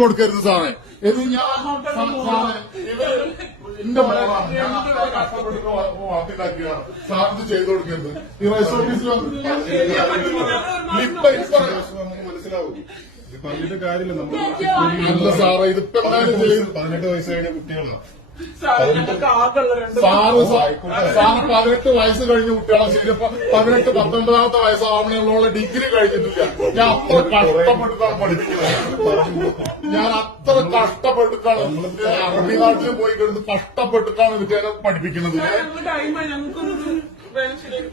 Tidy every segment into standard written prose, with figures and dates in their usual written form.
കൊടുക്കരുത് സാറേ. ഇത് ഞാൻ സാറേ എന്റെ മോളാണ്, ഞാൻ അത്ര കഷ്ടപ്പെട്ട് വളർത്തിണ്ടാക്കിയാണ്. സാറിന് ചെയ്തു കൊടുക്കരുത്. ഈ റൈസ് ഓഫീസിൽ മനസ്സിലാവും. ഇത് പറഞ്ഞിട്ട് കാര്യമില്ല. നമ്മൾ അല്ല സാറേ, ഇതിപ്പോ എന്തായാലും ചെയ്യും. 18 വയസ്സ് കഴിഞ്ഞ കുട്ടികളാണ്. സാറ് 18 വയസ്സ് കഴിഞ്ഞ കുട്ടികളെ ശരിയപ്പോ 18, 19 വയസ്സാവണയുള്ള ഡിഗ്രി കഴിഞ്ഞിട്ടില്ല. ഞാൻ അത്ര കഷ്ടപ്പെട്ടിട്ടാണ് പഠിപ്പിക്കുന്നത്. ഞാൻ അത്ര കഷ്ടപ്പെട്ടിട്ടാണ് അറബി നാട്ടിൽ പോയി കിടന്ന് കഷ്ടപ്പെട്ടിട്ടാണ് വിദ്യാലയം പഠിപ്പിക്കുന്നത്.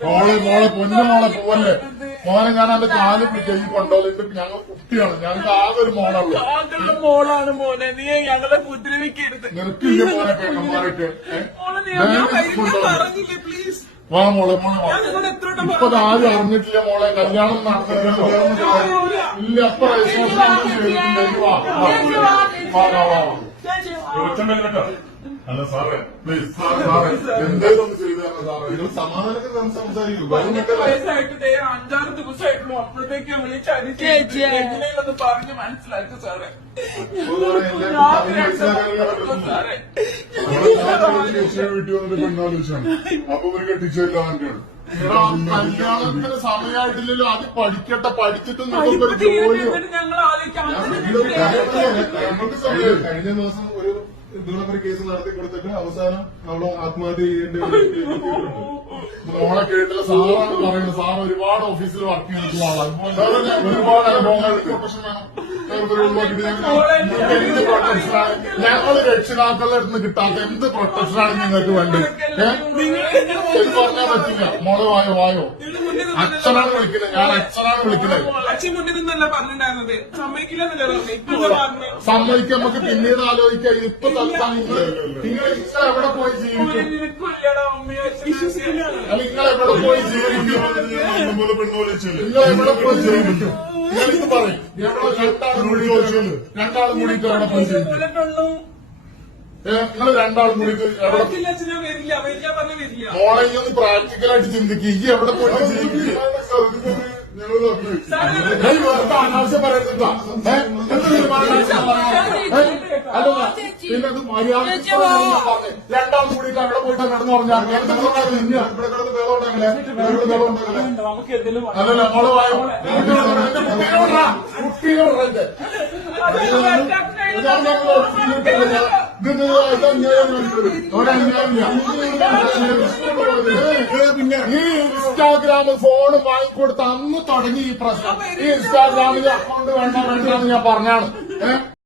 മോളെ പൊന്നുമോളെ പോവല്ലേ മോനെ, ഞാൻ എന്റെ കാല് പിടിക്കുക ഈ കൊണ്ടോലിട്ട്. ഞങ്ങൾ കുട്ടിയാണ്, ഞങ്ങൾക്ക് ആകെ ഒരു മോളുള്ളൂ. മോളാണ് മോനെ, നീ ഞങ്ങളെ ഉപദ്രവിക്കരുത്. നിനക്കില്ല മോനെ കേട്ടന്മാരൊക്കെ. പറഞ്ഞില്ലേ പ്ലീസ്. വാ മോളെ ഇപ്പൊ ആരും അറിഞ്ഞിട്ടില്ല മോളെ, കല്യാണം നടന്നിട്ടില്ല. ഇല്ല അപ്പൊ അല്ല സാറേ, പ്ലീസ് സാറേ എന്തേലും ഒന്ന് ചെയ്തു തരണം സാറേ. നിങ്ങൾ സമാധാനത്തിൽ സംസാരിക്കൂ. 18 വയസ്സായിട്ട് 5-6 ദിവസമായിട്ടുള്ളൂ. അപ്പോഴത്തേക്ക് വിളിച്ചത് പറഞ്ഞ് മനസ്സിലാക്കി സാറേ. സാറേ വീട്ടിൽ വന്നിട്ട് പെണ്ണാലോചിച്ചാണ്. അപ്പൊ ഒരു കെട്ടിച്ചല്ലോ കല്യാണത്തിന് സമയമായിട്ടില്ലല്ലോ. അത് പഠിക്കട്ടെ, പഠിച്ചിട്ട് നമുക്കൊരു ജോലിയോ. ഞങ്ങൾ കഴിഞ്ഞ ദിവസം ഒരു ദുരന്തര കേസ് നടത്തി കൊടുത്തിട്ട് അവസാനം അവള് ആത്മഹത്യ ചെയ്യേണ്ടി മോളെ കേട്ടില്ല. സാറാണ് പറയുന്നത്. സാർ ഒരുപാട് ഓഫീസിൽ വർക്ക് ചെയ്യുന്ന ആളാണ്. ഒരുപാട് അനുഭവങ്ങൾ പ്രൊഫഷൻ വേണം. എന്ത് പ്രൊട്ടക്ഷനാണ് ഞങ്ങൾ രക്ഷിതാക്കളുടെ അടുത്ത് കിട്ടാത്ത എന്ത് പ്രൊട്ടക്ഷനാണ് നിങ്ങൾക്ക് വേണ്ടത്? ഇത് പറഞ്ഞാൽ പറ്റില്ല. മോളെ വായോ അച്ഛനാണ് വിളിക്കുന്നത്. ഞാൻ അച്ഛനാണ് വിളിക്കുന്നത്. അച്ഛൻ മുന്നിൽ നിന്നല്ല പറഞ്ഞിട്ടുണ്ടായിരുന്നത്. സമ്മതിക്കില്ലെന്നല്ലേ പറഞ്ഞു. സമ്മതിക്കാൻ നമുക്ക് പിന്നീട് ആലോചിക്കാം. ഇപ്പൊ തൽക്കാലം നിങ്ങൾ എവിടെ പോയി ജീവിക്കും? നിങ്ങൾ എവിടെ പോയി ജീവിക്കും? നിങ്ങൾ എവിടെ പോയി ജീവിക്കും? നിങ്ങളിത് പറയും. രണ്ടാളും കൂടിയിട്ട് എവിടെ പോയി ജീവിക്കും? നിങ്ങൾ രണ്ടാളും കൂടിയിട്ട് എവിടെ? മോളെ ഈ ഒന്ന് പ്രാക്ടിക്കലായിട്ട് ചിന്തിക്കുക. ഈ എവിടെ പോയിട്ട് ജീവിക്കുക? അനാവശ്യം പറയരുത്. പിന്നെ അത് മര്യാദ രണ്ടാളും കൂടിയിട്ട് അവിടെ പോയിട്ട് കിടന്നു പറഞ്ഞാൽ എന്ത് ഇവിടെ കിടന്ന് ബഹളം ഉണ്ടാക്കലേ? അല്ലല്ല മോളെ വായോ കുട്ടിയോട് പിന്നെ ഈ ഇൻസ്റ്റാഗ്രാമിൽ ഫോൺ വാങ്ങിക്കൊടുത്ത് അന്ന് തുടങ്ങി ഈ പ്രശ്നം. ഈ ഇൻസ്റ്റാഗ്രാമിൽ അക്കൗണ്ട് വേണ്ടെന്ന് ഞാൻ പറഞ്ഞാണ്.